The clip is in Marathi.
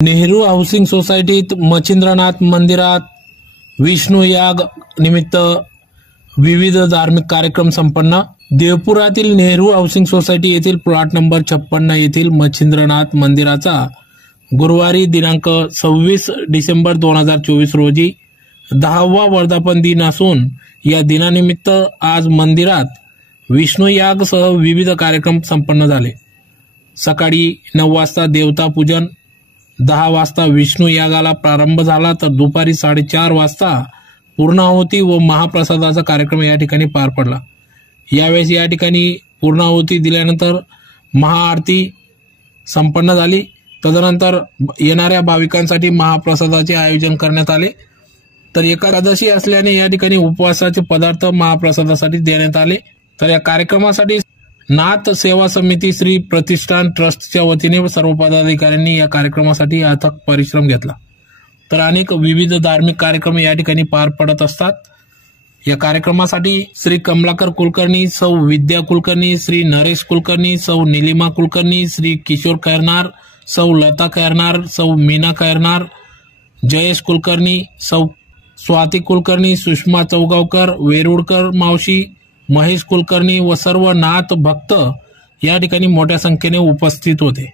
नेहरू हाऊसिंग सोसायटीत मच्छिंद्रनाथ मंदिरात विष्णू याग निमित्त विविध धार्मिक कार्यक्रम संपन्न। देवपुरातील नेहरू हाऊसिंग सोसायटी येथील प्लॉट नंबर 56 येथील मच्छिंद्रनाथ मंदिराचा गुरुवारी दिनांक 26 डिसेंबर 2024 रोजी 10वा वर्धापन दिन असून या दिनानिमित्त आज मंदिरात विष्णू याग सह विविध कार्यक्रम संपन्न झाले। सकाळी 9 वाजता देवता पूजन, 10 वाजता विष्णू यागाला प्रारंभ झाला तर दुपारी 4:30 वाजता पूर्णाहुती व महाप्रसादाचा कार्यक्रम या ठिकाणी पार पडला। यावेळेस या ठिकाणी पूर्णाहुती दिल्यानंतर महाआरती संपन्न झाली। तदनंतर येणाऱ्या भाविकांसाठी महाप्रसादाचे आयोजन करण्यात आले। तर एकादशी असल्याने या ठिकाणी उपवासाचे पदार्थ महाप्रसादासाठी देण्यात आले। तर या कार्यक्रमासाठी नाथ सेवा समिती श्री प्रतिष्ठान ट्रस्टच्या वतीने सर्व पदाधिकाऱ्यांनी या कार्यक्रमासाठी अथक परिश्रम घेतला। तर अनेक विविध धार्मिक कार्यक्रम या ठिकाणी पार पडत असतात। या कार्यक्रमासाठी श्री कमलाकर कुलकर्णी, सौ विद्या कुलकर्णी, श्री नरेश कुलकर्णी, सौ निलिमा कुलकर्णी, श्री किशोर खैरनार, सौ लता खैरनार, सौ मीना खैरनार, जयेश कुलकर्णी, सौ स्वाती कुलकर्णी, सुषमा चौगावकर, वेरुळकर मावशी, महेश कुलकर्णी व सर्व नाथ भक्त या ठिकाणी मोठ्या संख्येने उपस्थित होते।